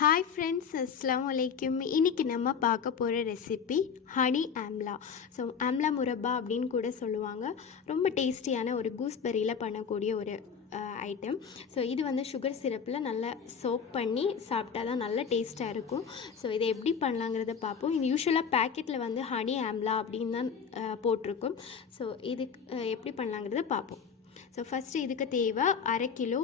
Hi friends, அஸ்ஸலாமு அலைக்கும். இன்றைக்கி நம்ம பார்க்க போகிற recipe honey amla. So amla murabba அப்படின்னு கூட சொல்லுவாங்க. ரொம்ப டேஸ்டியான ஒரு கூஸ்பெரியில் பண்ணக்கூடிய ஒரு ஐட்டம். ஸோ இது வந்து சுகர் சிரப்பில் நல்லா சோக் பண்ணி சாப்பிட்டா தான் நல்ல டேஸ்ட்டாக இருக்கும். ஸோ இதை எப்படி பண்ணலாங்கிறத பார்ப்போம். இது யூஸ்வலாக பேக்கெட்டில் வந்து ஹனி ஆம்லா அப்படின்னு தான் போட்டிருக்கும். ஸோ இதுக்கு எப்படி பண்ணலாங்கிறத பார்ப்போம். ஸோ ஃபஸ்ட்டு இதுக்கு தேவை 1/2 கிலோ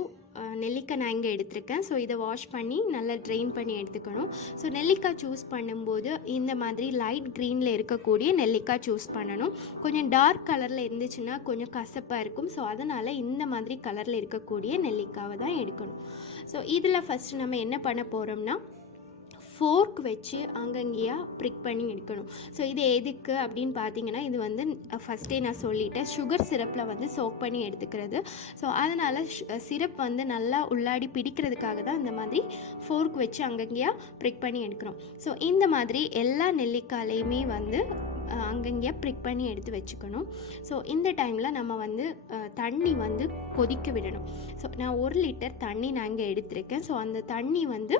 நெல்லிக்காய் நான் இங்கே எடுத்திருக்கேன். ஸோ இதை வாஷ் பண்ணி நல்லா ட்ரெயின் பண்ணி எடுத்துக்கணும். ஸோ நெல்லிக்காய் சூஸ் பண்ணும்போது இந்த மாதிரி லைட் க்ரீனில் இருக்கக்கூடிய நெல்லிக்காய் சூஸ் பண்ணணும். கொஞ்சம் டார்க் கலரில் இருந்துச்சுன்னா கொஞ்சம் கசப்பாக இருக்கும். ஸோ அதனால் இந்த மாதிரி கலரில் இருக்கக்கூடிய நெல்லிக்காவை தான் எடுக்கணும். ஸோ இதில் ஃபஸ்ட்டு நம்ம என்ன பண்ண போகிறோம்னா ஃபோர்க் வச்சு அங்கங்கேயா ப்ரிக் பண்ணி எடுக்கணும். ஸோ இது எதுக்கு அப்படின்னு பார்த்தீங்கன்னா, இது வந்து ஃபஸ்ட்டே நான் சொல்லிட்டேன், சுகர் சிரப்பில் வந்து சோக் பண்ணி எடுத்துக்கிறது. ஸோ அதனால் சிரப் வந்து நல்லா உள்ளாடி பிடிக்கிறதுக்காக தான் இந்த மாதிரி ஃபோர்க் வச்சு அங்கங்கேயா ப்ரிக் பண்ணி எடுக்கிறோம். ஸோ இந்த மாதிரி எல்லா நெல்லிக்காயிலையுமே வந்து அங்கங்கேயா ப்ரிக் பண்ணி எடுத்து வச்சுக்கணும். ஸோ இந்த டைமில் நம்ம வந்து தண்ணி வந்து கொதிக்க விடணும். ஸோ நான் 1 லிட்டர் தண்ணி நான் இங்கே எடுத்திருக்கேன். ஸோ அந்த தண்ணி வந்து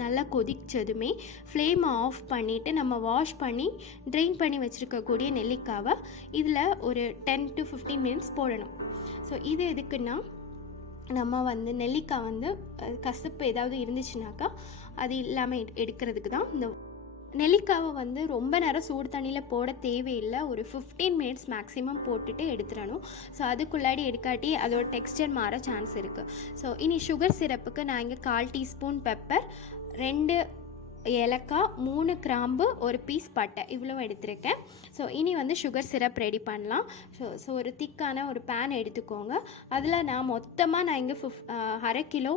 நல்லா கொதிச்சதுமே ஃப்ளேமை ஆஃப் பண்ணிவிட்டு நம்ம வாஷ் பண்ணி ட்ரெயின் பண்ணி வச்சுருக்கக்கூடிய நெல்லிக்காவை இதில் ஒரு 10 to 15 மினிட்ஸ் போடணும். ஸோ இது எதுக்குன்னா, நம்ம வந்து நெல்லிக்காய் வந்து கசப்பு ஏதாவது இருந்துச்சுனாக்கா அது இல்லாமல் எடுக்கிறதுக்கு தான். இந்த நெல்லிக்காவை வந்து ரொம்ப நேரம் சூடு தண்ணியில் போட தேவையில்லை. ஒரு 15 மினிட்ஸ் மேக்ஸிமம் போட்டுட்டு எடுத்துடணும். ஸோ அதுக்குள்ளாடி எடுக்காட்டி அதோட டெக்ஸ்டர் மாற சான்ஸ் இருக்குது. ஸோ இனி சுகர் சிரப்புக்கு நான் இங்கே 1/4 டீஸ்பூன் பெப்பர், 2 ஏலக்காய், 3 கிராம்பு, 1 பீஸ் பட்டை இவ்வளோ எடுத்திருக்கேன். ஸோ இனி வந்து சுகர் சிரப் ரெடி பண்ணலாம். ஸோ ஒரு திக்கான ஒரு பேன் எடுத்துக்கோங்க. அதில் நான் மொத்தமாக இங்கே 1/2 கிலோ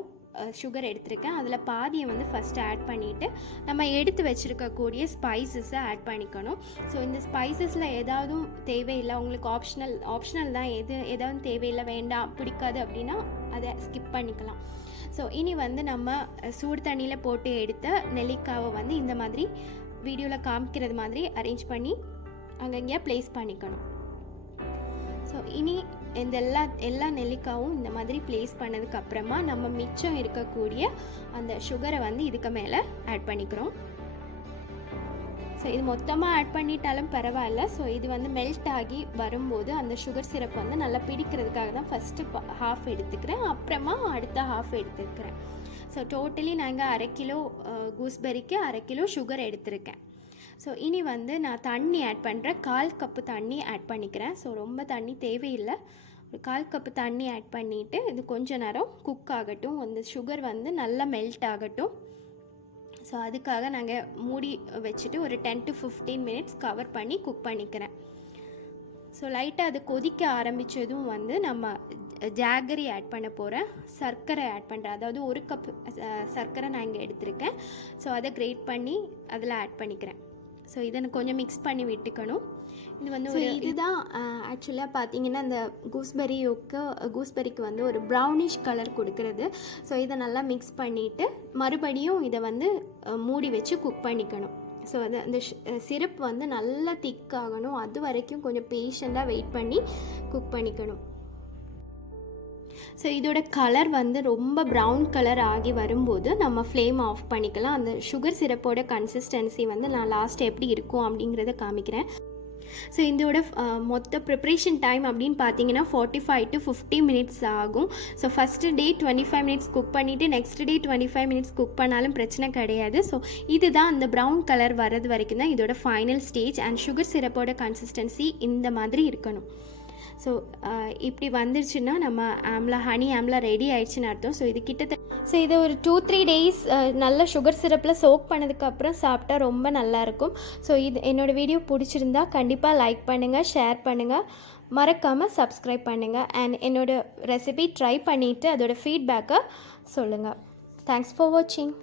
சுகர் எடுத்திருக்கேன். அதில் பாதியை வந்து ஃபஸ்ட்டு ஆட் பண்ணிவிட்டு நம்ம எடுத்து வச்சுருக்கக்கூடிய ஸ்பைசஸை ஆட் பண்ணிக்கணும். ஸோ இந்த ஸ்பைசஸில் ஏதாவது தேவையில்லை, உங்களுக்கு ஆப்ஷனல் தான், ஏதாவது தேவையில்லை, வேண்டாம், பிடிக்காது அப்படின்னா அதை ஸ்கிப் பண்ணிக்கலாம். ஸோ இனி வந்து நம்ம சூடு தண்ணியில் போட்டு எடுத்த நெல்லிக்காவை வந்து இந்த மாதிரி வீடியோவில் காமிக்கிறது மாதிரி அரேஞ்ச் பண்ணி அங்கங்கே ப்ளேஸ் பண்ணிக்கணும். ஸோ இனி இந்த எல்லா நெல்லிக்காயும் இந்த மாதிரி ப்ளேஸ் பண்ணதுக்கப்புறமா நம்ம மிச்சம் இருக்கக்கூடிய அந்த சுகரை வந்து இதுக்கு மேலே ஆட் பண்ணிக்கிறோம். ஸோ இது மொத்தமாக ஆட் பண்ணிட்டாலும் பரவாயில்ல. ஸோ இது வந்து மெல்ட் ஆகி வரும்போது அந்த சுகர் சிரப் வந்து நல்லா பிடிக்கிறதுக்காக தான் ஃபஸ்ட்டு ஹாஃப் எடுத்துக்கிறேன், அப்புறமா அடுத்த ஹாஃப் எடுத்துக்கிறேன். ஸோ டோட்டலி நாங்கள் 1/2 கிலோ கூஸ்பெரிக்கு 1/2 கிலோ சுகர் எடுத்திருக்கேன். ஸோ இனி வந்து நான் தண்ணி ஆட் பண்ணுறேன். 1/4 கப்பு தண்ணி ஆட் பண்ணிக்கிறேன். ஸோ ரொம்ப தண்ணி தேவையில்லை. ஒரு 1/4 கப்பு தண்ணி ஆட் பண்ணிவிட்டு இது கொஞ்சம் நேரம் குக் ஆகட்டும். அந்த சுகர் வந்து நல்லா மெல்ட் ஆகட்டும். ஸோ அதுக்காக நாங்கள் மூடி வச்சுட்டு ஒரு 10 to 15 மினிட்ஸ் கவர் பண்ணி குக் பண்ணிக்கிறேன். ஸோ லைட்டாக அது கொதிக்க ஆரம்பித்ததும் வந்து நம்ம ஜாகரி ஆட் பண்ண போகிறேன். சர்க்கரை ஆட் பண்ணுறேன். அதாவது 1 கப் சர்க்கரை நான் இங்கே எடுத்திருக்கேன். ஸோ அதை கிரேட் பண்ணி அதில் ஆட் பண்ணிக்கிறேன். ஸோ இதை கொஞ்சம் மிக்ஸ் பண்ணி விட்டுக்கணும். இது வந்து இதுதான் ஆக்சுவலாக பார்த்தீங்கன்னா இந்த கூஸ்பெரிக்கு வந்து ஒரு ப்ரௌனிஷ் கலர் கொடுக்கறது. ஸோ இதை நல்லா மிக்ஸ் பண்ணிவிட்டு மறுபடியும் இதை வந்து மூடி வச்சு குக் பண்ணிக்கணும். ஸோ அந்த சிரப் வந்து நல்லா திக்காகணும். அது வரைக்கும் கொஞ்சம் பேஷண்ட்டாக வெயிட் பண்ணி குக் பண்ணிக்கணும். ஸோ இதோட கலர் வந்து ரொம்ப ப்ரௌன் கலர் ஆகி வரும்போது நம்ம ஃப்ளேம் ஆஃப் பண்ணிக்கலாம். அந்த சுகர் சிரப்போட கன்சிஸ்டன்சி வந்து நான் லாஸ்ட் எப்படி இருக்கும் அப்படிங்கிறத காமிக்கிறேன். ஸோ இதோட மொத்த ப்ரிப்ரேஷன் டைம் அப்படின்னு பார்த்தீங்கன்னா 45 to 50 மினிட்ஸ் ஆகும். So first day 25 minutes cook பண்ணிவிட்டு நெக்ஸ்ட் டே 25 மினிட்ஸ் குக் பண்ணாலும் பிரச்சனை கிடையாது. ஸோ இதுதான் அந்த ப்ரௌன் கலர் வர்றது வரைக்கும் தான் இதோட ஃபைனல் ஸ்டேஜ். அண்ட் சுகர் சிரப்போட கன்சிஸ்டன்சி இந்த மாதிரி இருக்கணும். ஸோ இப்படி வந்துருச்சுன்னா நம்ம ஹனி ஆம்லா ரெடி ஆயிடுச்சுன்னு அர்த்தம். ஸோ இது இதை ஒரு 2-3 டேஸ் நல்ல சுகர் சிரப்பில் சோக் பண்ணதுக்கப்புறம் சாப்பிட்டா ரொம்ப நல்லாயிருக்கும். ஸோ இது என்னோடய வீடியோ பிடிச்சிருந்தா கண்டிப்பாக லைக் பண்ணுங்கள், ஷேர் பண்ணுங்கள், மறக்காமல் சப்ஸ்கிரைப் பண்ணுங்கள். அண்ட் என்னோடய ரெசிபி ட்ரை பண்ணிவிட்டு அதோடய ஃபீட்பேக்கை சொல்லுங்கள். தேங்க்ஸ் ஃபார் வாட்சிங்.